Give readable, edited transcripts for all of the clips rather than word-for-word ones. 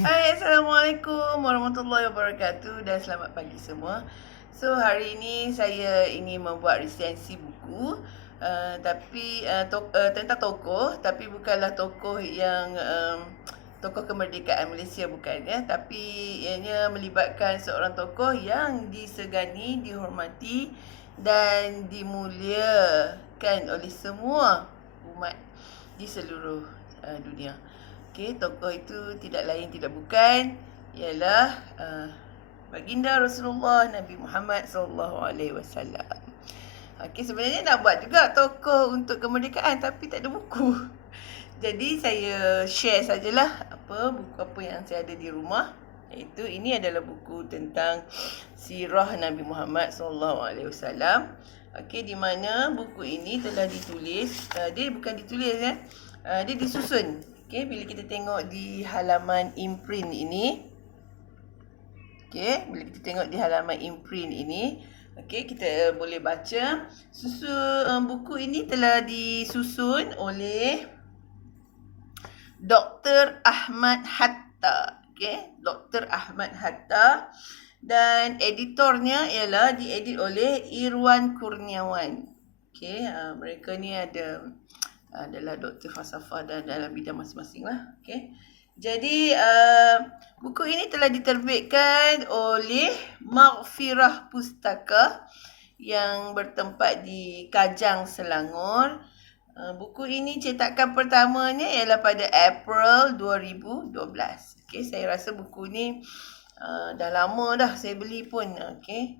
Hai, Assalamualaikum warahmatullahi wabarakatuh dan selamat pagi semua. So, hari ini saya ingin membuat resensi buku tentang tokoh, tapi bukanlah tokoh yang tokoh kemerdekaan Malaysia, bukan ya, tapi ianya melibatkan seorang tokoh yang disegani, dihormati dan dimuliakan oleh semua umat di seluruh dunia. Okey, tokoh itu tidak lain tidak bukan ialah baginda Rasulullah Nabi Muhammad sallallahu alaihi wasallam. Okey, sebenarnya nak buat juga tokoh untuk kemerdekaan tapi tak ada buku. Jadi saya share sajalah buku apa yang saya ada di rumah. Iaitu ini adalah buku tentang sirah Nabi Muhammad sallallahu alaihi wasallam. Okey, di mana buku ini telah ditulis, dia bukan ditulis ya. Dia disusun. Okey, bila kita tengok di halaman imprint ini. Okey, bila kita tengok di halaman imprint ini, okey, kita boleh baca buku ini telah disusun oleh Dr. Ahmad Hatta. Okey, Dr. Ahmad Hatta, dan editornya ialah diedit oleh Irwan Kurniawan. Okey, mereka ni adalah doktor falsafah dan dalam bidang masing-masing lah. Okey. Jadi buku ini telah diterbitkan oleh Maghfirah Pustaka yang bertempat di Kajang, Selangor. Buku ini cetakan pertamanya ialah pada April 2012. Okey, saya rasa buku ni dah lama dah saya beli pun. Okey.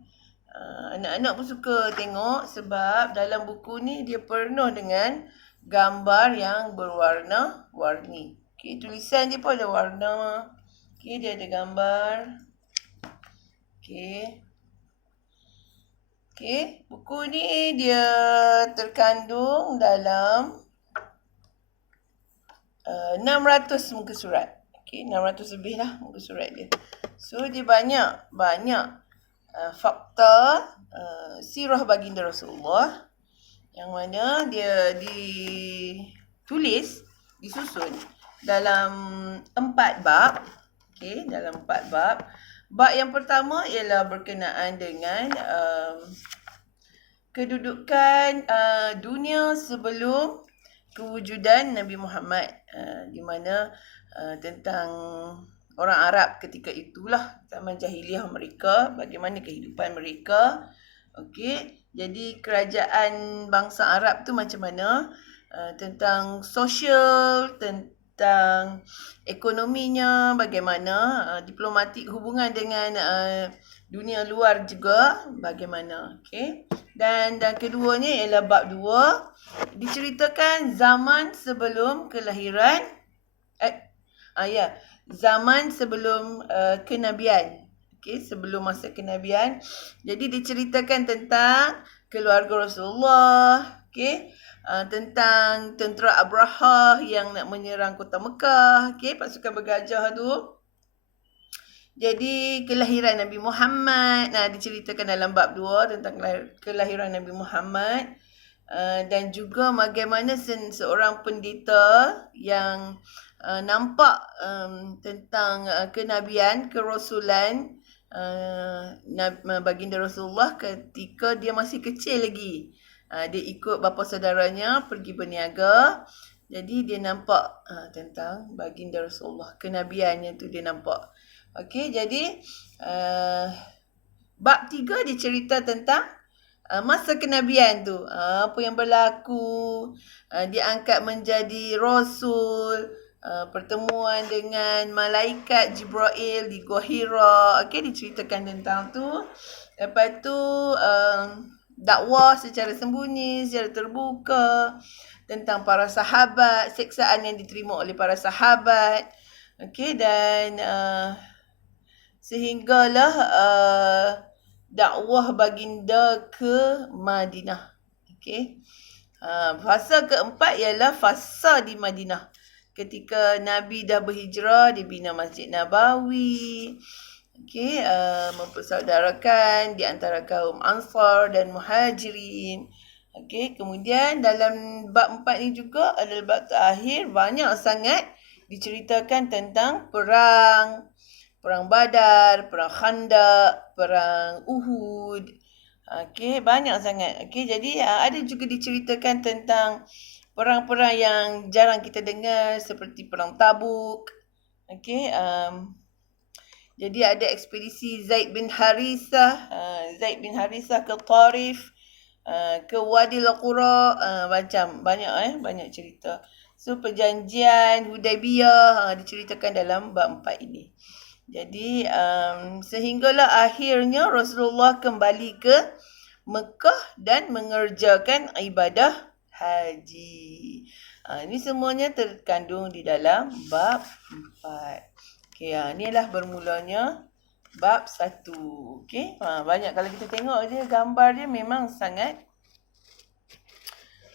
Anak-anak pun suka tengok sebab dalam buku ni dia penuh dengan gambar yang berwarna-warni. Okey, tulisan dia pun ada warna. Okey, dia ada gambar. Okey. Okey, buku ni dia terkandung dalam 600 muka surat. Okey, 600 lebih lah muka surat dia. So, dia banyak fakta sirah baginda Rasulullah yang mana dia disusun dalam 4 bab. Okey, dalam 4 bab. Bab yang pertama ialah berkenaan dengan kedudukan dunia sebelum kewujudan Nabi Muhammad, di mana tentang orang Arab ketika itulah, zaman jahiliah mereka, bagaimana kehidupan mereka. Okey, jadi kerajaan bangsa Arab tu macam mana, tentang sosial, tentang ekonominya, bagaimana diplomatik hubungan dengan dunia luar juga bagaimana. Okey. Dan keduanya ialah bab 2, diceritakan zaman sebelum kelahiran zaman sebelum kenabian. Okey, sebelum masa kenabian. Jadi diceritakan tentang keluarga Rasulullah, okey, tentang tentera Abraha yang nak menyerang kota Mekah, okey, pasukan bergajah tu. Jadi kelahiran Nabi Muhammad, diceritakan dalam bab 2 tentang kelahiran Nabi Muhammad, dan juga bagaimana seorang pendeta yang nampak tentang kenabian, kerasulan baginda Rasulullah ketika dia masih kecil lagi. Dia ikut bapa saudaranya pergi berniaga. Jadi dia nampak tentang baginda Rasulullah, kenabiannya tu dia nampak. Okey, jadi bab 3 dia cerita tentang masa kenabian tu, apa yang berlaku, dia angkat menjadi rasul, pertemuan dengan malaikat Jibril di Gua Hira. Okey, diceritakan tentang tu. Lepas tu dakwah secara sembunyi, secara terbuka, tentang para sahabat, siksaan yang diterima oleh para sahabat. Okey, dan sehinggalah dakwah baginda ke Madinah. Okey. Fasa keempat ialah fasa di Madinah. Ketika Nabi dah berhijrah, dia bina Masjid Nabawi. Okey, mempersaudarakan di antara kaum Ansar dan Muhajirin. Okey, kemudian dalam bab 4 ni juga adalah bab terakhir, banyak sangat diceritakan tentang perang Badar, perang Khandaq, perang Uhud. Okey, banyak sangat. Okey, jadi ada juga diceritakan tentang perang-perang yang jarang kita dengar seperti perang Tabuk. Okey, jadi ada ekspedisi Zaid bin Harithah ke Taif, ke Wadi Al-Qura, macam banyak cerita. So perjanjian Hudaibiyah diceritakan dalam bab 4 ini. Jadi sehinggalah akhirnya Rasulullah kembali ke Mekah dan mengerjakan ibadah haji. Ini semuanya terkandung di dalam bab 4. Okey, inilah bermulanya bab 1. Okey, banyak kalau kita tengok dia gambar dia memang sangat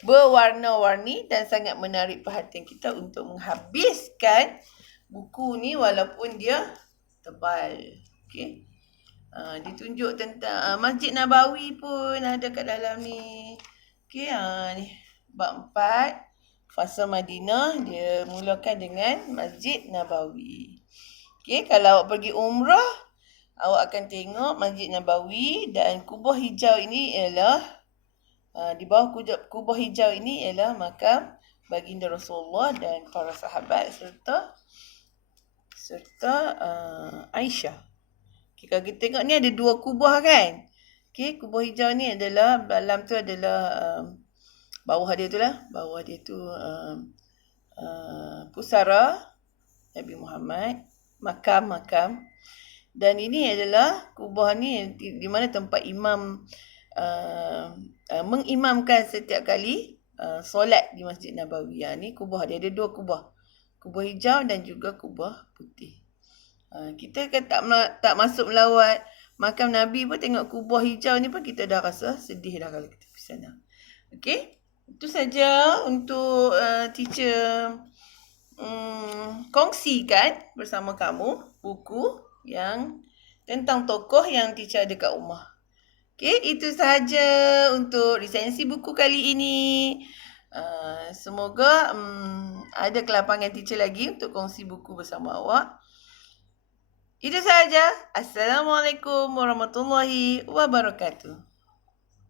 berwarna-warni dan sangat menarik perhatian kita untuk menghabiskan buku ni walaupun dia tebal. Okey. Ditunjuk tentang Masjid Nabawi pun ada kat dalam ni. Okey, ni bab 4 fasa Madinah, dia mulakan dengan Masjid Nabawi. Okey, kalau awak pergi umrah, awak akan tengok Masjid Nabawi dan kubah hijau ini ialah di bawah kubah hijau ini ialah makam baginda Rasulullah dan para sahabat serta Aisyah. Okay, kalau kita tengok ni ada 2 kubah kan. Okay, kubah hijau ni adalah dalam tu adalah bawah dia tu pusara Nabi Muhammad, makam. Dan ini adalah kubah ni di mana tempat imam mengimamkan setiap kali solat di Masjid Nabawi. Ni kubah dia ada 2 kubah. Kubah hijau dan juga kubah putih. Kita kan tak masuk melawat makam Nabi pun tengok kubah hijau ni pun kita dah rasa sedih dah kalau kita pergi sana. Okey? Itu saja untuk teacher kongsikan bersama kamu buku yang tentang tokoh yang teacher ada kat rumah. Okey, itu sahaja untuk resensi buku kali ini. Semoga ada kelapangan teacher lagi untuk kongsi buku bersama awak. Itu sahaja. Assalamualaikum warahmatullahi wabarakatuh.